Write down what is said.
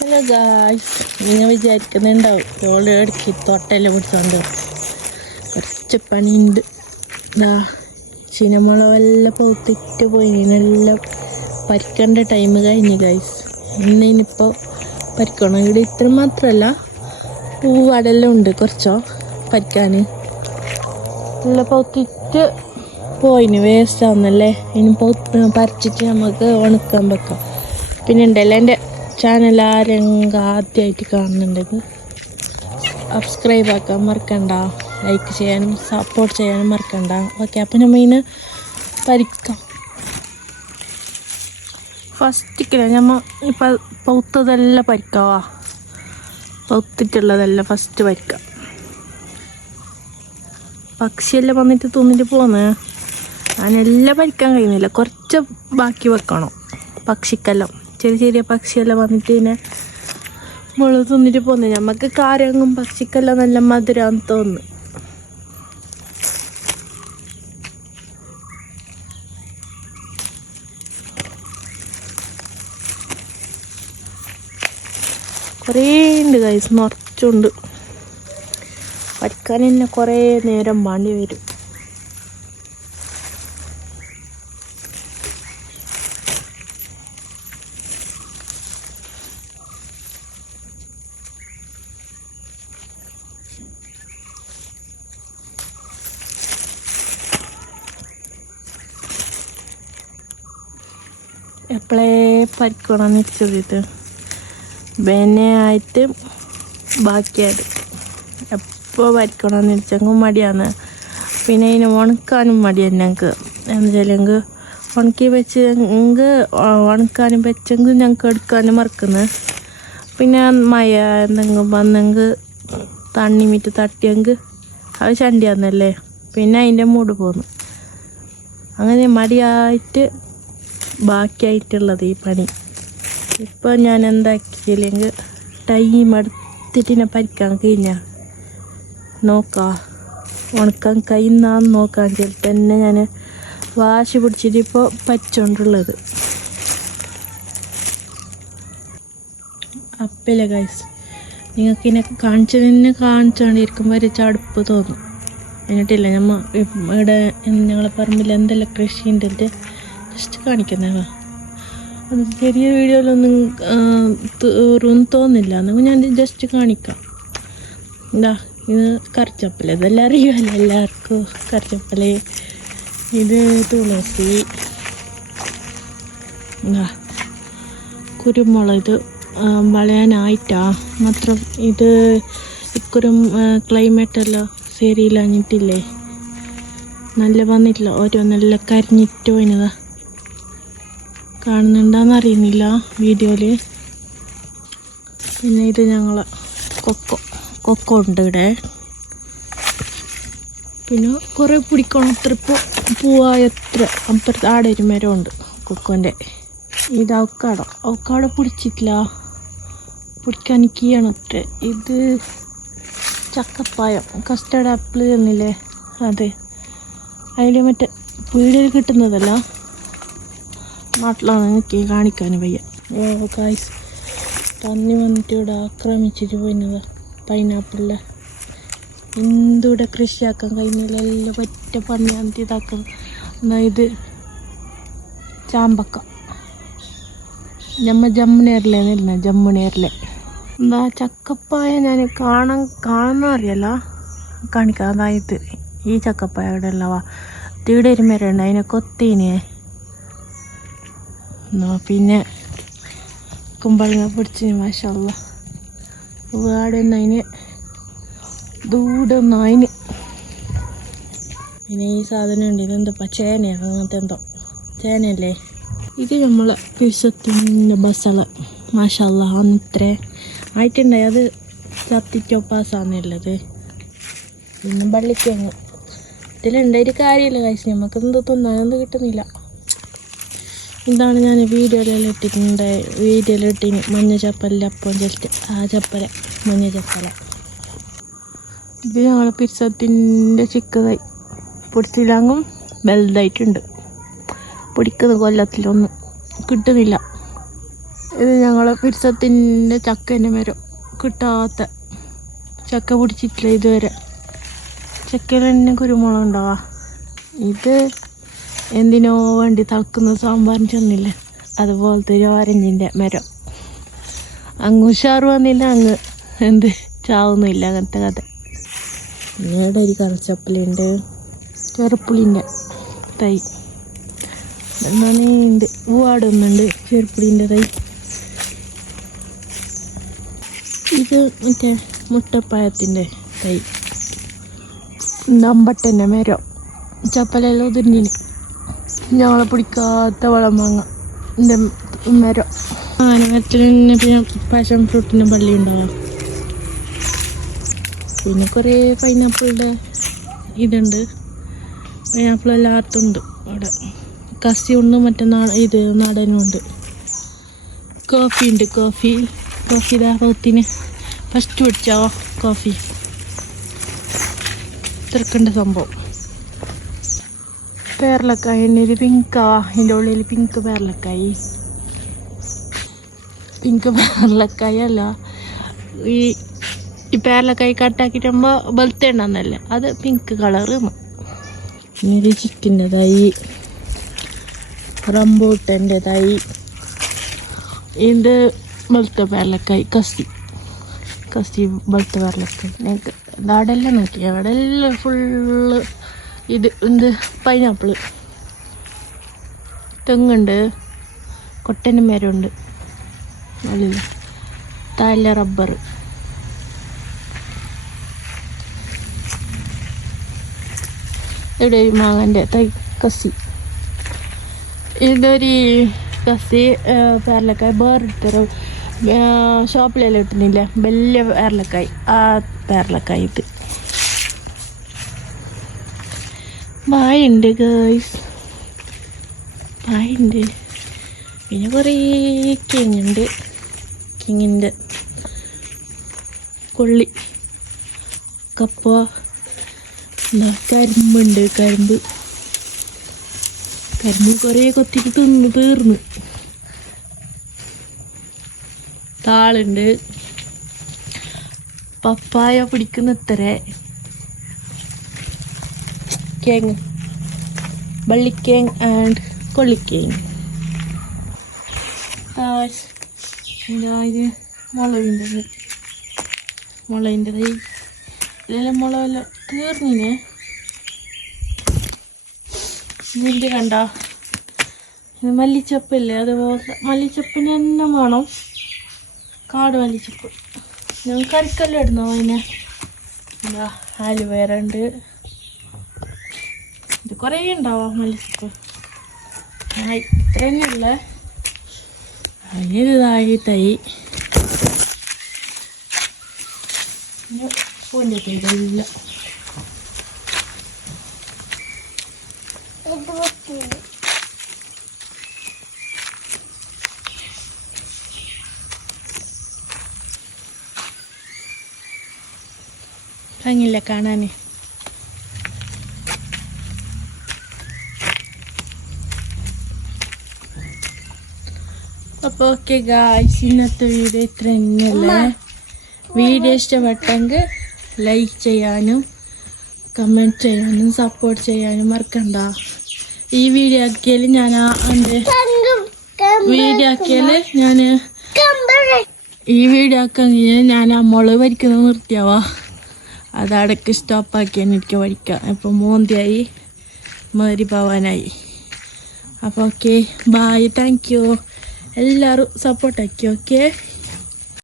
Hello guys, നിങ്ങൾ വിചാരിക്കുന്നുണ്ടാവും ഓള് ഇടയ്ക്ക് തൊട്ടല് പിടിച്ചോണ്ട് കുറച്ച് പണിയുണ്ട്. ഇതാ ചിനമുളകെല്ലാം പൗത്തിട്ട് പോയി, എല്ലാം പരിക്കേണ്ട ടൈം കഴിഞ്ഞ് ഗായ്സ്. ഇന്നിപ്പോൾ പരിക്കണം. ഇവിടെ ഇത്ര മാത്രമല്ല, പൂവാടെല്ലാം ഉണ്ട് കുറച്ചോ പരിക്കാൻ. എല്ലാം പൗത്തിട്ട് പോയിന്, വേസ്റ്റ് ആവുന്നല്ലേ. ഇനി പറിച്ചിട്ട് നമുക്ക് ഉണക്കാൻ വെക്കാം. പിന്നെ ഉണ്ടല്ലോ എൻ്റെ ചാനൽ ആരെങ്കിലും ആദ്യമായിട്ട് കാണുന്നുണ്ടെങ്കിൽ സബ്സ്ക്രൈബ് ആക്കാൻ മറക്കണ്ട, ലൈക്ക് ചെയ്യാനും സപ്പോർട്ട് ചെയ്യാനും മറക്കണ്ട. ഓക്കെ, അപ്പം നമ്മൾ ഇതിന് പരിക്കാം. ഫസ്റ്റിക്കില്ല നമ്മൾ ഇപ്പം പൗത്തതെല്ലാം പരിക്കാവാ. പൗത്തിട്ടുള്ളതെല്ലാം ഫസ്റ്റ് പരിക്കാം. പക്ഷിയെല്ലാം വന്നിട്ട് തിന്നിട്ട് പോന്ന് അതിനെല്ലാം പരിക്കാൻ കഴിയുന്നില്ല, കുറച്ച് ബാക്കി വെക്കണം. പക്ഷിക്കെല്ലാം ചെറിയ ചെറിയ പക്ഷിയെല്ലാം വന്നിട്ട് ഇതിനെ മുളക് തിന്നിട്ട് പോന്നു. നമുക്ക് കാരങ്ങും പക്ഷിക്കെല്ലാം നല്ല മധുരമാണെന്ന് തോന്നുന്നു. കുറേ ഉണ്ട് ഗൈസ്, നിറച്ചുണ്ട്. പരിക്കാൻ തന്നെ കുറേ നേരം വേണ്ടി വരും. എപ്പോഴേ പരിക്കണമെന്ന് വെച്ചത് ബെനയായിട്ട് ബാക്കിയായിട്ട് എപ്പോൾ പരിക്കണമെന്ന് വെച്ചെങ്കിൽ മടിയാണ്. പിന്നെ ഇതിന് ഉണക്കാനും മടിയാണ് ഞങ്ങൾക്ക്. എന്ന് വെച്ചാൽ ഉണക്കി വെച്ചെങ്കിൽ ഉണക്കാനും വെച്ചെങ്കിൽ ഞങ്ങൾക്ക് എടുക്കാനും മറക്കുന്നത്. പിന്നെ മഴ എന്തെങ്കിലും വന്നെങ്കിൽ തണ്ണിമിറ്റ് തട്ടിയെങ്കിൽ അത് ചണ്ടിയാന്നല്ലേ, പിന്നെ അതിൻ്റെ മൂട് പോന്നു. അങ്ങനെ മടിയായിട്ട് ബാക്കിയായിട്ടുള്ളത് ഈ പണി. ഇപ്പോൾ ഞാൻ എന്താക്കിയില്ലെങ്കിൽ ടൈം എടുത്തിട്ട് പരിക്കാൻ കഴിഞ്ഞാൽ നോക്കാം, ഉണക്കാൻ കഴിയുന്നാന്ന് നോക്കാൻ ചിലപ്പോൾ തന്നെ ഞാൻ വാശി പിടിച്ചിട്ട് ഇപ്പോൾ പച്ചോണ്ടുള്ളത്. അപ്പില്ല ഗൈസ്, നിങ്ങൾക്ക് ഇതിനെ കാണിച്ചുകൊണ്ടിരിക്കുമ്പോൾ ഒരു ചടുപ്പ് തോന്നും. എന്നിട്ടില്ല നമ്മൾ ഇവിടെ ഞങ്ങളെ പറമ്പിൽ എന്തെല്ലാം കൃഷി ഉണ്ടെങ്കിൽ ജസ്റ്റ് കാണിക്കുന്നതാണ്. അത് ചെറിയ വീഡിയോയിലൊന്നും തോന്നില്ല, എന്നെങ്കിൽ ഞാൻ ജസ്റ്റ് കാണിക്കാം. എന്താ ഇത് കറിച്ചപ്പല, ഇതെല്ലാം അറിയുമല്ലോ എല്ലാവർക്കും. കറിച്ചപ്പല, ഇത് തുളസി, എന്താ കുരുമുളക്. ഇത് വളയാനായിട്ടാ മാത്രം. ഇത് ഇക്കുറും ക്ലൈമറ്റെല്ലാം ശരിയില്ലാഞ്ഞിട്ടില്ലേ, നല്ല വന്നിട്ടില്ല. ഓരോ നല്ല കരിഞ്ഞിട്ട് പോയിനതാ, കാണുന്നുണ്ടാന്ന് അറിയുന്നില്ല വീഡിയോയിൽ. പിന്നെ ഇത് ഞങ്ങളെ കൊക്കോ ഉണ്ട് ഇവിടെ. പിന്നെ കുറേ പിടിക്കണം. അത്ര പൂവായ എത്ര അപ്പുറത്ത് ആടെ ഒരു മരമുണ്ട് കൊക്കോൻ്റെ. ഇത് അവക്കാടോ പിടിച്ചിട്ടില്ല, പിടിക്കാൻ കീയണം അത്ര. ഇത് ചക്കപ്പായം, കസ്റ്റർഡ് ആപ്പിൾ എന്നില്ലേ, അതെ. അതിൽ മറ്റേ പീടികയിൽ കിട്ടുന്നതല്ല, നാട്ടിലാണ് എനിക്ക് കാണിക്കാൻ വയ്യ. ഓ ഗായ്സ്, പന്നി വന്നിട്ട് ഇവിടെ ആക്രമിച്ചിട്ട് പോയിന്നതാ പൈനാപ്പിളിലെ. എന്തിവിടെ കൃഷിയാക്കാൻ കഴിയുന്നില്ല, എല്ലാം പറ്റ പന്നി വന്നിട്ട് ഇതാക്കും. എന്നാൽ ഇത് ചാമ്പക്ക, ജമ്മുനേറിലെ ജമ്മുനേറിലെ. എന്താ ചക്കപ്പായ ഞാൻ കാണുന്ന അറിയല്ല, കാണിക്കാം. അതായത് ഈ ചക്കപ്പായ ഇവിടെ ഉള്ളവാ. തീടെ ഒരു മരമുണ്ട്, അതിനെ കൊത്തീനെ. പിന്നെ കുമ്പളങ്ങ പിടിച്ചിന്, മാഷാഅല്ലാ. വേടൊന്നും അതിന് ദൂടൊന്നും അതിന്. പിന്നെ ഈ സാധനം ഉണ്ട്, ഇതെന്തോ ചേനയാണ്, അങ്ങനത്തെ എന്തോ ചേനയല്ലേ. ഇത് നമ്മളെ പിസത്തിൻ്റെ ബസള, മാഷാഅല്ലാ. അന്നിത്രേ ആയിട്ടുണ്ടായി, അത് ചത്തിട്ടോ പാസ്സാന്നുള്ളത്. പിന്നെ വള്ളിക്കങ്ങ് ഇതിലുണ്ടായിട്ട് കാര്യമില്ല കഴിച്ച്, നമുക്ക് എന്തോ തിന്നാനൊന്നും കിട്ടുന്നില്ല. ഇതാണ് ഞാൻ വീഡിയോയിലിട്ടിന് മഞ്ഞ ചപ്പലിൻ്റെ അപ്പം ചെലുത്ത്. ആ ചപ്പല മഞ്ഞ ചപ്പല. ഇത് ഞങ്ങളെ പിസത്തിൻ്റെ ചിക്കതായി പൊടിച്ചില്ലാങ്ങും വലുതായിട്ടുണ്ട്. പൊടിക്കുന്ന കൊല്ലത്തിലൊന്നും കിട്ടുന്നില്ല. ഇത് ഞങ്ങളെ പിരിസത്തിൻ്റെ ചക്കേൻ്റെ മരം. കിട്ടാത്ത ചക്ക പിടിച്ചിട്ടില്ല ഇതുവരെ. ചക്കയിൽ തന്നെ കുരുമുളക് ഉണ്ടാവാ. ഇത് എന്തിനോ വേണ്ടി തളക്കുന്ന സാമ്പാറിന് ചെന്നില്ലേ, അതുപോലത്തെ ഒരു ഓരഞ്ചിൻ്റെ മരം. അങ്ങ് ഉഷാറ് വന്നില്ല, അങ്ങ് എന്ത് ചാവുന്നില്ല, അങ്ങനത്തെ കഥ. പിന്നീട് ഒരു കറച്ചപ്പലുണ്ട്, ചെറുപ്പുളിൻ്റെ തൈ ഉണ്ട്, പൂവാടുന്നുണ്ട് ചെറുപ്പുളിൻ്റെ തൈ. ഇത് മറ്റേ മുട്ടപ്പായത്തിൻ്റെ തൈ, അമ്പട്ടൻ്റെ മരം. ചപ്പലെല്ലാം ഉതിർന്നിന്. ഞങ്ങളെ പിടിക്കാത്ത വളം വാങ്ങ മരം. അങ്ങനെ മരത്തിൽ തന്നെ പിന്നെ പാഷൻ ഫ്രൂട്ടിൻ്റെ പള്ളി ഉണ്ടാവാം. പിന്നെ കുറേ പൈനാപ്പിളിൻ്റെ ഇതുണ്ട്. പൈനാപ്പിൾ എല്ലായിടത്തും ഉണ്ട് അവിടെ. കസി ഉണ്ട്, മറ്റേ ഇത് നാടനും ഉണ്ട്. കോഫി ഉണ്ട്, കോഫി ദാഹത്തിന് ഫസ്റ്റ് പിടിച്ചോ കോഫി. തിരക്കേണ്ട സംഭവം. പേരലക്കായ തന്നെ, ഇത് പിങ്കാ, അതിൻ്റെ ഉള്ളിൽ പിങ്ക് പേരലക്കായി. പിങ്ക് പേരലക്കായ അല്ല, ഈ പേരലക്കായി കട്ടാക്കിയിട്ടാകുമ്പോൾ വെളുത്തേണ്ടെന്നല്ലേ, അത് പിങ്ക് കളറ്. പിന്നെ ഇത് ചിക്കൻ്റെ തൈ, റംബൂട്ടൻ്റെ തൈ. ഇത് വെളുത്ത പേരലക്കായി, കസി വെളുത്ത പേരലക്കായി. ഞങ്ങൾക്ക് നാടെല്ലാം നോക്കി, അവിടെല്ലാം ഫുള്ള് ഇത് എന്ത് പൈനാപ്പിള്, തെങ്ങുണ്ട്, കൊട്ടൻ്റെ മരമുണ്ട്, നല്ല താഴെ റബ്ബർ. ഇവിടെ മാങ്ങൻ്റെ തൈ, കസി. ഇതൊരു കസി പേരലക്കായ് വേറെടുത്തരും ഷോപ്പിലെല്ലാം ഇട്ടുന്നില്ല, വലിയ പേരലക്കായ്, ആ പേരലക്കായ്. ഇത് വായുണ്ട് ഗേൾസ്, വായുണ്ട്. പിന്നെ കുറേ കിങ്ങുണ്ട്, കിങ്ങിൻ്റെ കൊള്ളി, കപ്പ, കരിമ്പുണ്ട്, കരിമ്പ് കുറേ കൊത്തിട്ട് തീർന്ന്. താളുണ്ട്, പപ്പായ പിടിക്കുന്ന ഇത്ര, കേങ്ങ്, വള്ളിക്കേങ് ആൻഡ് കൊള്ളിക്കേങ്. ഇത് മുളകിൻ്റെ തൈ. ഇതെല്ലാം മുളകെല്ലാം തീർന്നിനെ. ഇതിൻ്റെ കണ്ട, ഇത് മല്ലിച്ചപ്പില്ലേ, അതുപോലെ മല്ലിച്ചപ്പിന് തന്നെ വേണം, കാട് മല്ലിച്ചപ്പ്. ഞങ്ങൾ കറിക്കെല്ലാം ഇടുന്നോ അതിനെ. എന്താ ആലുവേര ഉണ്ട്, ഇത് കുറേ ഉണ്ടാവാം മല്ലിച്ചപ്പ്. ഇത്ര തന്നെയല്ല. അതിനിതായി തൈ, പൂവിൻ്റെ തൈകളെല്ലാം. ഭംഗിയില്ല കാണാൻ. അപ്പോൾ ഓക്കെ ഗായ്സ്, ഇന്നത്തെ വീഡിയോ ഇത്ര തന്നെയല്ലേ. വീഡിയോ ഇഷ്ടപ്പെട്ടെങ്കിൽ ലൈക്ക് ചെയ്യാനും കമൻറ്റ് ചെയ്യാനും സപ്പോർട്ട് ചെയ്യാനും മറക്കണ്ട. ഈ വീഡിയോ ആക്കിയാൽ ഞാൻ ഞാൻ ആ മുളക് വരിക്കുന്നത് നിർത്തിയാവാ. അത് അടക്ക് സ്റ്റോപ്പാക്കിയാണ് എനിക്ക് വരിക്കാം. ഇപ്പം മോന്തിയായി മേരി ഭവാനായി. അപ്പോൾ ഓക്കെ, ബായ്, താങ്ക് യു. എല്ലാവരും സപ്പോർട്ടാക്കി. ഓക്കെ.